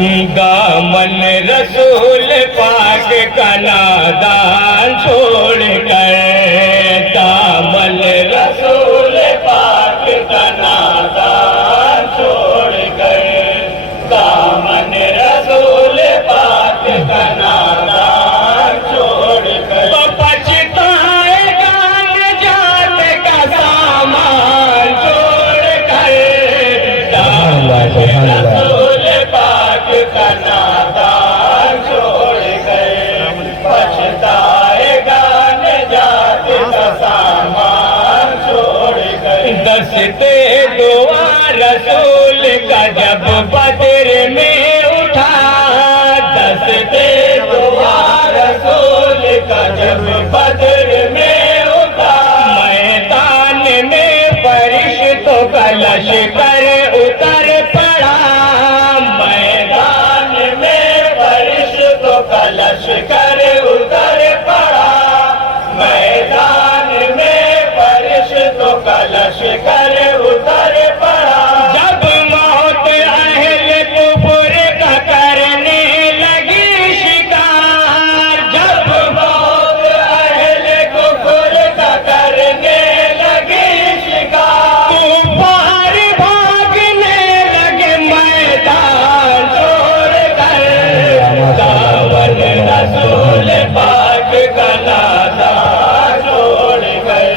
دامن رسول پاک کا نادان چھوڑ کر، دامن رسول پاک کا نادان چھوڑ کر، دامن رسول پاک کا نادان چھوڑ کر، پچھتائے گا نجات کا سامان چھوڑ کر، دامن رسول پاک کا نادان چھوڑ کر، پچھتائے گا نجات کا سامان چھوڑ کر، دستے دعا رسول کا جب بدر میں اٹھا، دستے دعا رسول کا جب بدر میں اٹھا، میدان میں فرشتوں کا لشکر اتر پڑا، میدان میں فرشتوں کا لشکر اتر پڑا، میدان میں فرشتوں کا لشکر اتر پڑا، جب موت اہل کفر کا کرنے لگی شکار، جب موت اہل کفر کا کرنے لگی شکار، کفار بھاگنے لگے میدان چھوڑ کر، دامن رسول پاک کا نادان چھوڑ کر،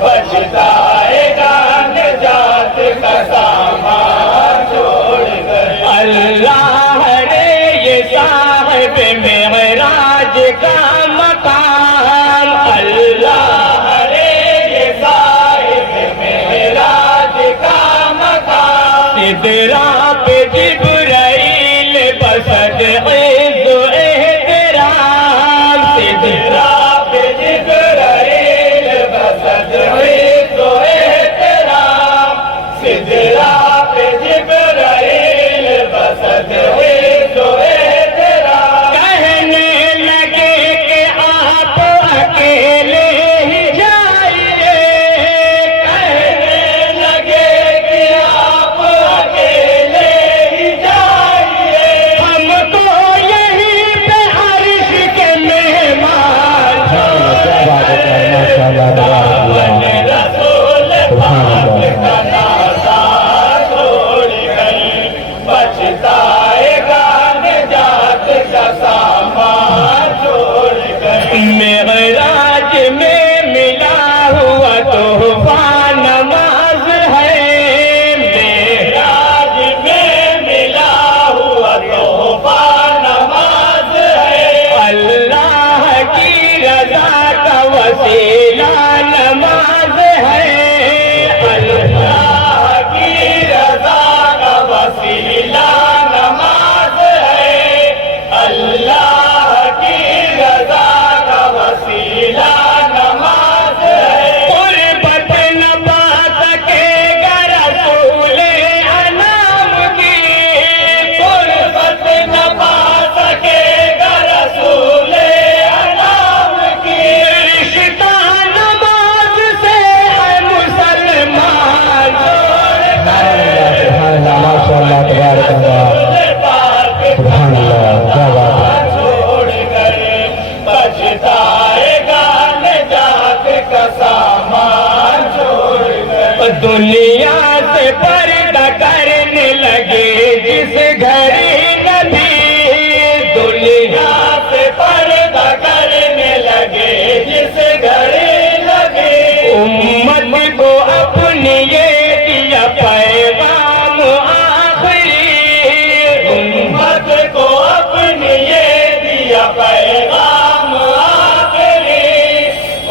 پچھتائے گا نجات کا سامان چھوڑ کر، اللہ نے یہ صاحب معراج کا مقام، اللہ نے یہ صاحب معراج کا مقام، سدرا پہ جبرائیل بسد عز و احترام، سدرا پہ جبرائیل بسد عز و احترام، سدرا پہ جبرائیل بسد عز و احترام، کہنے لگے کہ آپ اکیلے ہی جائیے، کہنے لگے کہ آپ اکیلے ہی جائیے، ہم کو یہیں پہ عرش کے مہمان چھوڑ کر، دامن رسول پاک کا نادان چھوڑ کر، پچھتائے گا نجات کا سامان چھوڑ کر، معراج میں ملا ہوا تحفہ نماز ہے، معراج میں ملا ہوا تحفہ نماز ہے، اللہ کی رضا کا وسیلہ نماز ہے، اللہ کی رضا کا وسیلہ نماز ہے، اللہ کی رضا کا وسیلہ نماز ہے، قربت نہ پا سکے گا رسول انام کی، قربت نہ پا سکے گا رسول انام کی، رشتہ نماز سے ہے مسلمان چھوڑ کر، ماشاءاللہ تبارک اللہ، سبحان اللہ، کیا بات ہے، چھوڑ کر، پچھتائے گا نجات کا سامان چھوڑ کر، دنیا سے پردہ کرنے لگے جس گھڑی نبی، دنیا سے پردہ کرنے لگے جس گھڑی نبی، امت کو اپنی یہ دیا پیغام آخری، امت کو اپنی یہ دیا پیغام آخری،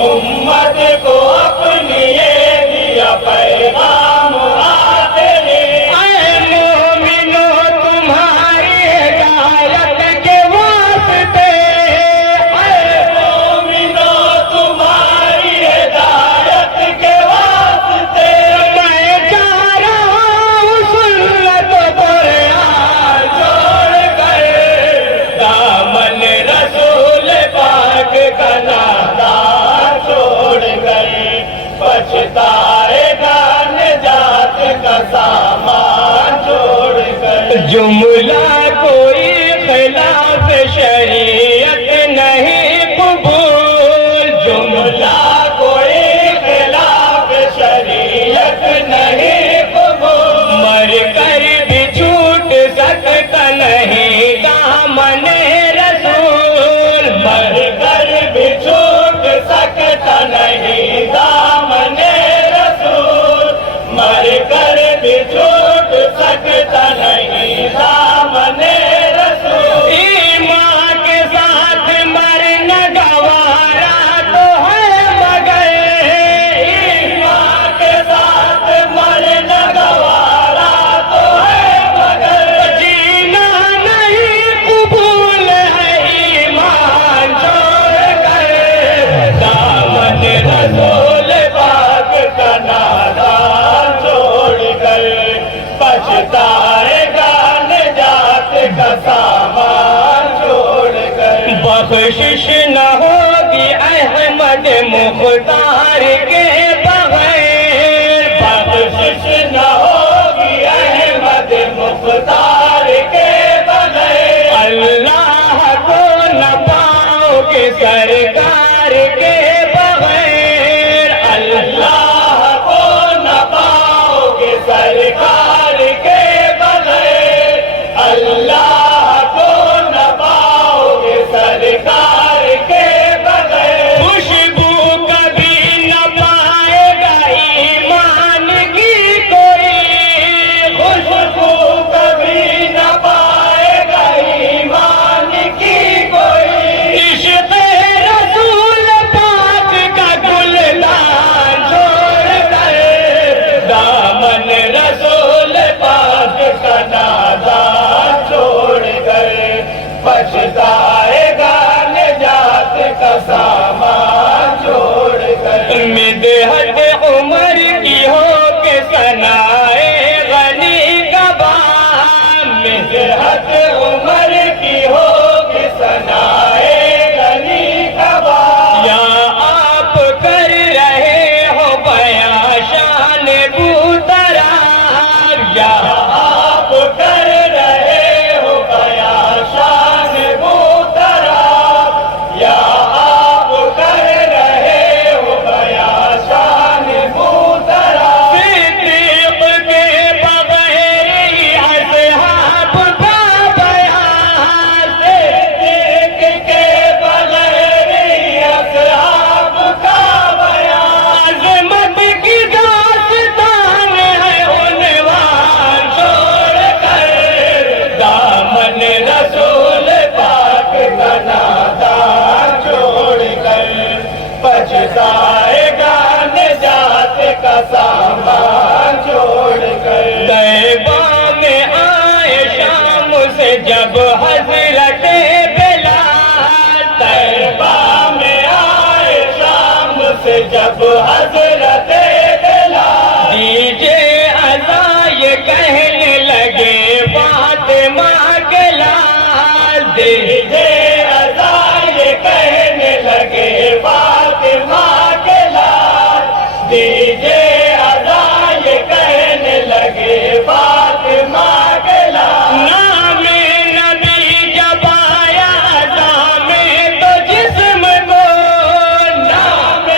امت کو اپنی یہ دیا پیغام آخری، اے مومنو تمہاری ہدایت کے واسطے، اے مومنو تمہاری ہدایت کے واسطے، میں جا رہا ہوں سنت و قرآن چھوڑ کر، دامن رسول جملہ کوئی خلاف شریعت نہیں قبول، جملہ کوئی خلاف شریعت نہیں قبول، مر کر بھی چھوٹ سکتا نہیں دامن رسول، مر کر بھی چھوٹ سکتا نہیں دامن رسول، مر کر بھی چھوٹ سکتا نہیں دامن رسول، ایمان کے ساتھ مرنا گوارا تو ہے مگر، ایمان کے ساتھ مرنا گوارا تو ہے مگر، جینا نہیں قبول ہے ایمان چھوڑ کر، دامن رسول پاک کا نام چھوڑ کر، پچھتائے گا نجات کا سامان چھوڑ کر، بخشش نہ ہوگی احمد مختار کے بغیر، بخشش نہ ہوگی احمد مختار کے بغیر، اللہ کو نہ پاؤ گے سرکار کے بغیر، اللہ کو نہ پاؤ گے سرکار کے بغیر، اللہ کو نہ پاؤ گے سرکار کے بغیر، خوشبو کبھی نہ پائے گا ایمان کی کوئی، خوشبو کبھی نہ پائے گا ایمان کی کوئی، عشق رسول پاک کا گلدان چھوڑ کر، دامن رسول پاک کا نادان چھوڑ کر، پچھتائے گا نجات کا سامان چھوڑ کر، مدحت عمر کی ہو کے ثنائے غنی کا بام، مدحت عمر کی ہو کے ثنائے غنی کا بام، یا آپ کر رہے ہو بیاں شان بوتراب، یا آپ کر رہے ہو بیاں شان بوتراب، یا آپ کر رہے ہو بیاں شان بوتراب، صدیق کے بغیر ہی اصحاب کا بیان، صدیق کے بغیر ہی اصحاب کا بیان، عظمت کی داستان ہے عنوان چھوڑ کر، دامن رسول پاک کا نادان چھوڑ کر، پچھتائے گا نجات کا سامان چھوڑ کر، طیبہ میں آئے شام سے جب حضرت بلال، طیبہ میں آئے شام سے جب حضرت بلال، دیجے عزا یہ کہنے لگے فاطمہ کے لال، دیجے عزا یہ کہنے لگے فاطمہ کے لال، دیجے عزا یہ کہنے لگے فاطمہ کے لال، نام نبی جب آیا عزا میں تو جسم کو، نام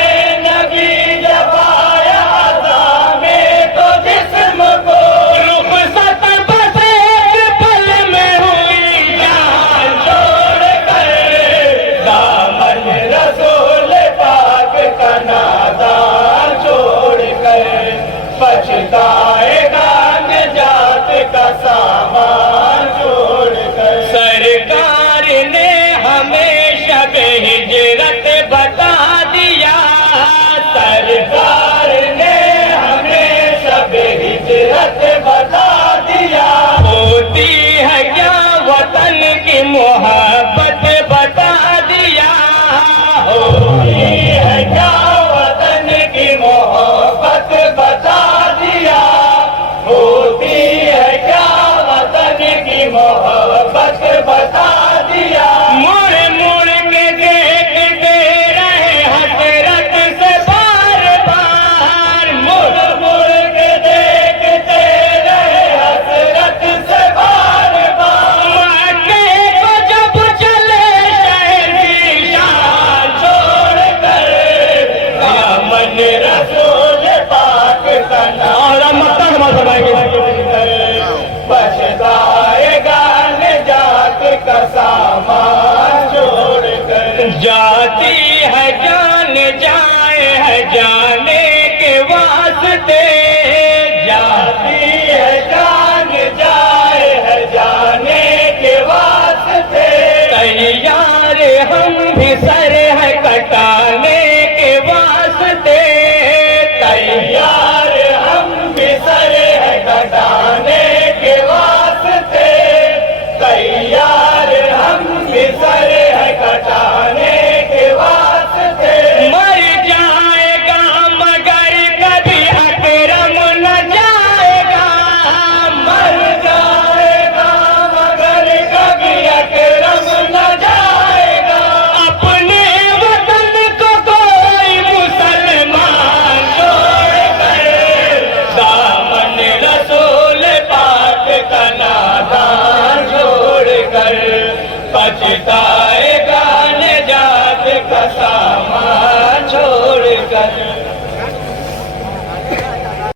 نبی جب آیا عزا میں تو جسم کو، رخصت بس ایک پل میں ہوئی جان چھوڑ بچتا